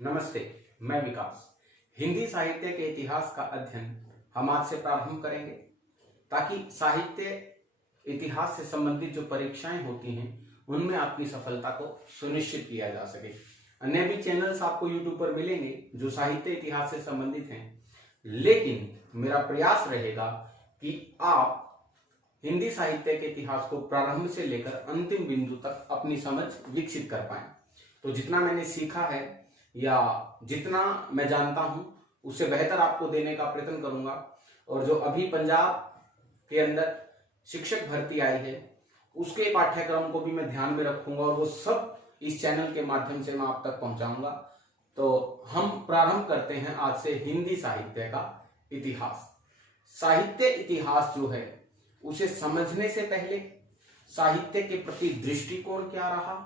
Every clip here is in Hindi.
नमस्ते, मैं विकास। हिंदी साहित्य के इतिहास का अध्ययन हम आज से प्रारंभ करेंगे ताकि साहित्य इतिहास से संबंधित जो परीक्षाएं होती हैं उनमें आपकी सफलता को सुनिश्चित किया जा सके। अन्य भी चैनल्स आपको YouTube पर मिलेंगे जो साहित्य इतिहास से संबंधित हैं, लेकिन मेरा प्रयास रहेगा कि आप हिंदी साहित्य के इतिहास को प्रारंभ से लेकर अंतिम बिंदु तक अपनी समझ विकसित कर पाएं। तो जितना मैंने सीखा है या जितना मैं जानता हूं उससे बेहतर आपको देने का प्रयत्न करूंगा। और जो अभी पंजाब के अंदर शिक्षक भर्ती आई है उसके पाठ्यक्रम को भी मैं ध्यान में रखूंगा और वो सब इस चैनल के माध्यम से मैं आप तक पहुंचाऊंगा। तो हम प्रारंभ करते हैं आज से हिंदी साहित्य का इतिहास। साहित्य इतिहास जो है उसे समझने से पहले साहित्य के प्रति दृष्टिकोण क्या रहा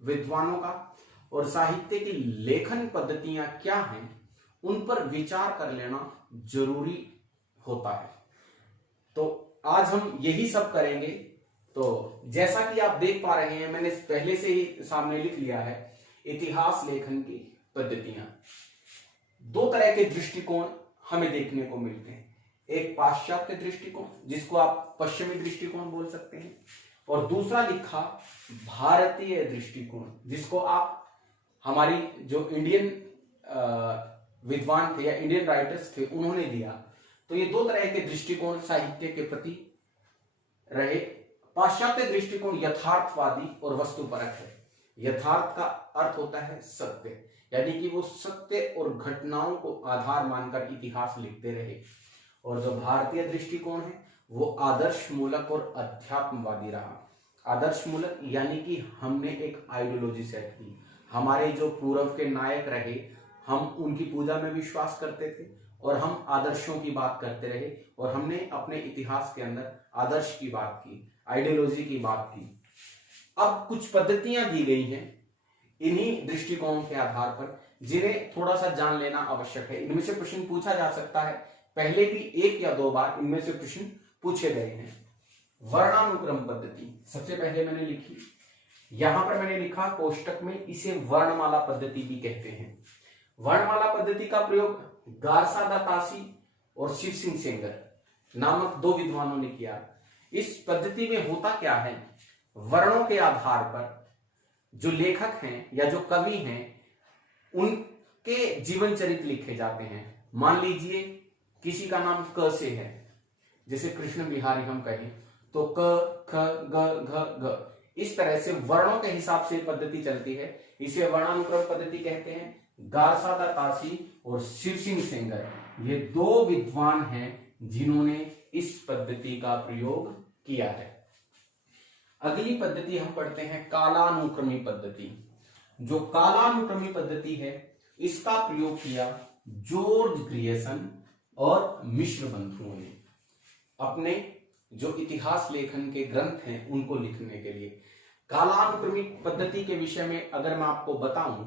विद्वानों का और साहित्य की लेखन पद्धतियां क्या हैं उन पर विचार कर लेना जरूरी होता है। तो आज हम यही सब करेंगे। तो जैसा कि आप देख पा रहे हैं, मैंने पहले से ही सामने लिख लिया है इतिहास लेखन की पद्धतियां। दो तरह के दृष्टिकोण हमें देखने को मिलते हैं, एक पाश्चात्य दृष्टिकोण जिसको आप पश्चिमी दृष्टिकोण बोल सकते हैं, और दूसरा लिखा भारतीय दृष्टिकोण जिसको आप हमारी जो इंडियन विद्वान थे या इंडियन राइटर्स थे उन्होंने दिया। तो ये दो तरह के दृष्टिकोण साहित्य के प्रति रहे। पाश्चात्य दृष्टिकोण यथार्थवादी और वस्तुपरक है। यथार्थ का अर्थ होता है सत्य, यानी कि वो सत्य और घटनाओं को आधार मानकर इतिहास लिखते रहे। और जो भारतीय दृष्टिकोण है वो आदर्श मूलक और अध्यात्मवादी रहा। आदर्श मूलक यानी कि हमने एक आइडियोलॉजी सेट की। हमारे जो पूर्व के नायक रहे हम उनकी पूजा में विश्वास करते थे और हम आदर्शों की बात करते रहे और हमने अपने इतिहास के अंदर आदर्श की बात की, आइडियोलॉजी की बात की। अब कुछ पद्धतियां दी गई हैं इन्हीं दृष्टिकोणों के आधार पर जिन्हें थोड़ा सा जान लेना आवश्यक है। इनमें से प्रश्न पूछा जा सकता है, पहले भी एक या दो बार इनमें से प्रश्न पूछे गए हैं। वर्णानुक्रम पद्धति सबसे पहले मैंने लिखी, यहां पर मैंने लिखा कोष्टक में, इसे वर्णमाला पद्धति भी कहते हैं। वर्णमाला पद्धति का प्रयोग गारसा दातासी और शिव सिंह सेंगर नामक दो विद्वानों ने किया। इस पद्धति में होता क्या है, वर्णों के आधार पर जो लेखक हैं या जो कवि हैं उनके जीवन चरित्र लिखे जाते हैं। मान लीजिए किसी का नाम क से है, जैसे कृष्ण बिहारी हम कहें तो क ख ग घ घ, इस तरह से वर्णों के हिसाब से पद्धति चलती है। इसे वर्णानुक्रम पद्धति कहते हैं। गारसा दातासी और शिव सिंह सेंगर ये दो विद्वान हैं जिन्होंने इस पद्धति का प्रयोग किया है। अगली पद्धति हम पढ़ते हैं कालानुक्रमी पद्धति। जो कालानुक्रमी पद्धति है इसका प्रयोग किया जॉर्ज ग्रियर्सन और मिश्र बंधुओं ने अपने जो इतिहास लेखन के ग्रंथ हैं उनको लिखने के लिए। कालानुक्रमी पद्धति के विषय में अगर मैं आपको बताऊं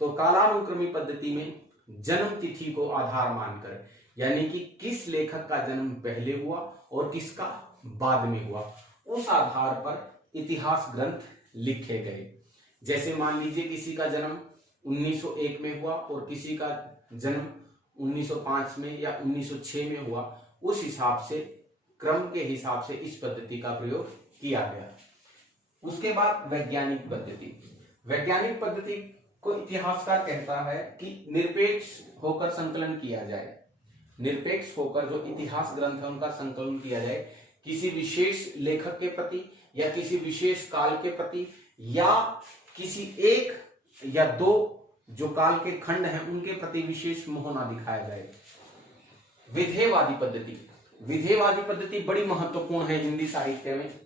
तो कालानुक्रमी पद्धति में जन्म तिथि को आधार मानकर, यानी कि किस लेखक का जन्म पहले हुआ और किसका बाद में हुआ, उस आधार पर इतिहास ग्रंथ लिखे गए। जैसे मान लीजिए किसी का जन्म 1901 में हुआ और किसी का जन्म 1905 में या 1906 में हुआ, उस हिसाब से क्रम के हिसाब से इस पद्धति का प्रयोग किया गया। उसके बाद वैज्ञानिक पद्धति। वैज्ञानिक पद्धति को इतिहासकार कहता है कि निरपेक्ष होकर संकलन किया जाए। निरपेक्ष होकर जो इतिहास ग्रंथ है उनका संकलन किया जाए, किसी विशेष लेखक के प्रति या किसी विशेष काल के प्रति या किसी एक या दो जो काल के खंड हैं उनके प्रति विशेष मोह ना दिखाया जाए। विधेयवादी पद्धति। विधेयवादी पद्धति बड़ी महत्वपूर्ण है हिंदी साहित्य में।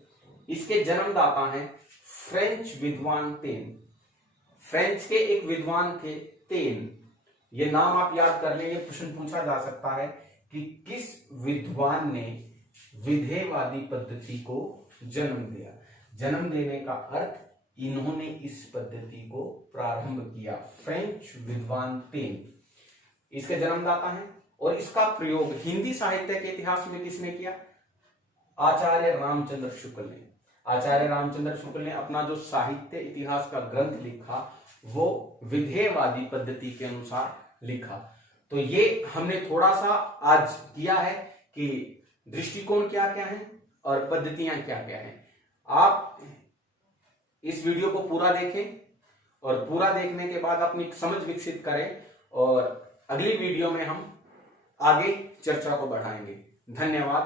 इसके जन्मदाता हैं फ्रेंच विद्वान तेन। फ्रेंच के एक विद्वान थे तेन, ये नाम आप याद कर लेंगे, प्रश्न पूछा जा सकता है कि किस विद्वान ने विधेयवादी पद्धति को जन्म दिया। जन्म देने का अर्थ इन्होंने इस पद्धति को प्रारंभ किया, फ्रेंच विद्वान तेन इसके जन्मदाता हैं। और इसका प्रयोग हिंदी साहित्य के इतिहास में किसने किया, आचार्य रामचंद्र शुक्ल ने। आचार्य रामचंद्र शुक्ल ने अपना जो साहित्य इतिहास का ग्रंथ लिखा वो विधेयवादी पद्धति के अनुसार लिखा। तो ये हमने थोड़ा सा आज किया है कि दृष्टिकोण क्या क्या है और पद्धतियां क्या क्या हैं। आप इस वीडियो को पूरा देखें और पूरा देखने के बाद अपनी समझ विकसित करें और अगली वीडियो में हम आगे चर्चा को बढ़ाएंगे। धन्यवाद।